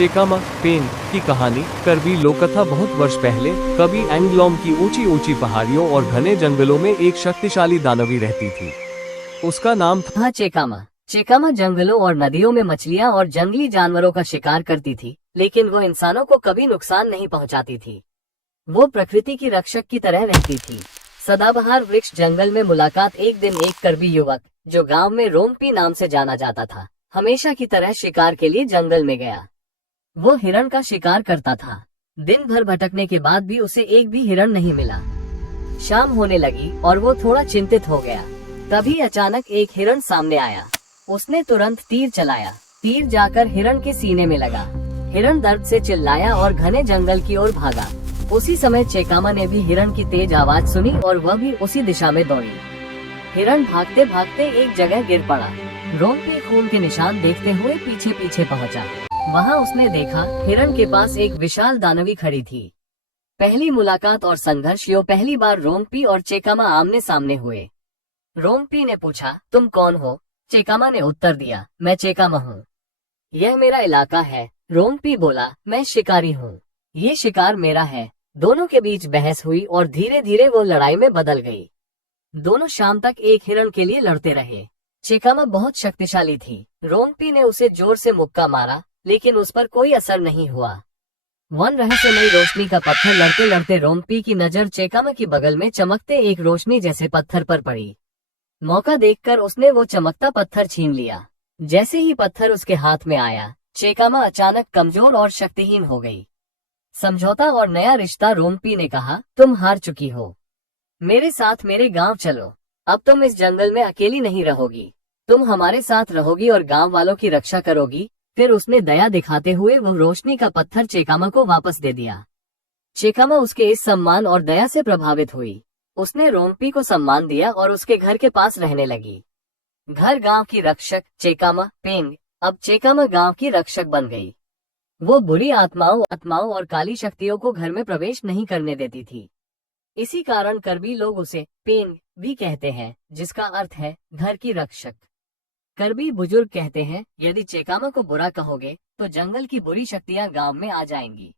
चेकामा pen की कहानी। करबी लोककथा। बहुत वर्ष पहले कभी एंगलोम की ऊंची ऊंची पहाड़ियों और घने जंगलों में एक शक्तिशाली दानवी रहती थी। उसका नाम था चेकामा। चेकामा जंगलों और नदियों में मछलियां और जंगली जानवरों का शिकार करती थी, लेकिन वो इंसानों को कभी नुकसान नहीं पहुंचाती थी। वो प्रकृति की रक्षक की तरह रहती थी। सदाबहार वृक्ष। जंगल में मुलाकात। एक दिन एक करबी युवक, जो गांव में रोंगपी नाम से जाना जाता था, हमेशा की तरह शिकार के लिए जंगल में गया। वो हिरण का शिकार करता था। दिन भर भटकने के बाद भी उसे एक भी हिरण नहीं मिला। शाम होने लगी और वो थोड़ा चिंतित हो गया। तभी अचानक एक हिरण सामने आया। उसने तुरंत तीर चलाया। तीर जाकर हिरण के सीने में लगा। हिरण दर्द से चिल्लाया और घने जंगल की ओर भागा। उसी समय चेकामा ने भी हिरण की तेज आवाज सुनी और वह भी उसी दिशा में दौड़ी। हिरण भागते भागते एक जगह गिर पड़ा। रोंगपी खून के निशान देखते हुए पीछे पीछे पहुंचा। वहां उसने देखा हिरण के पास एक विशाल दानवी खड़ी थी। पहली मुलाकात और संघर्ष। यो पहली बार रोंगपी और चेकामा आमने सामने हुए। रोंगपी ने पूछा, तुम कौन हो? चेकामा ने उत्तर दिया, मैं चेकामा हूँ। यह मेरा इलाका है। रोंगपी बोला, मैं शिकारी हूँ। ये शिकार मेरा है। दोनों के बीच बहस हुई और धीरे धीरे वो लड़ाई में बदल गई। दोनों शाम तक एक हिरण के लिए लड़ते रहे। चेकामा बहुत शक्तिशाली थी। रोंगपी ने उसे जोर से मुक्का मारा, लेकिन उस पर कोई असर नहीं हुआ। वन रहस्यमयी रोशनी का पत्थर। लड़ते लड़ते रोंगपी की नजर चेकामा की बगल में चमकते एक रोशनी जैसे पत्थर पर पड़ी। मौका देखकर उसने वो चमकता पत्थर छीन लिया। जैसे ही पत्थर उसके हाथ में आया, चेकामा अचानक कमजोर और शक्तिहीन हो गई। समझौता और नया रिश्ता। रोंगपी ने कहा, तुम हार चुकी हो। मेरे साथ मेरे गांव चलो। अब तुम इस जंगल में अकेली नहीं रहोगी। तुम हमारे साथ रहोगी और गांव वालों की रक्षा करोगी। फिर उसने दया दिखाते हुए वो रोशनी का पत्थर चेकामा को वापस दे दिया। चेकामा उसके इस सम्मान और दया से प्रभावित हुई। उसने रोंगपी को सम्मान दिया और उसके घर के पास रहने लगी। घर। गांव की रक्षक। चेकामा पेंग। अब चेकामा गांव की रक्षक बन गई। वो बुरी आत्माओं और काली शक्तियों को घर में प्रवेश नहीं करने देती थी। इसी कारण करबी लोग उसे पेंग भी कहते हैं, जिसका अर्थ है घर की रक्षक। करबी बुजुर्ग कहते हैं, यदि चेकामा को बुरा कहोगे तो जंगल की बुरी शक्तियां गांव में आ जाएंगी।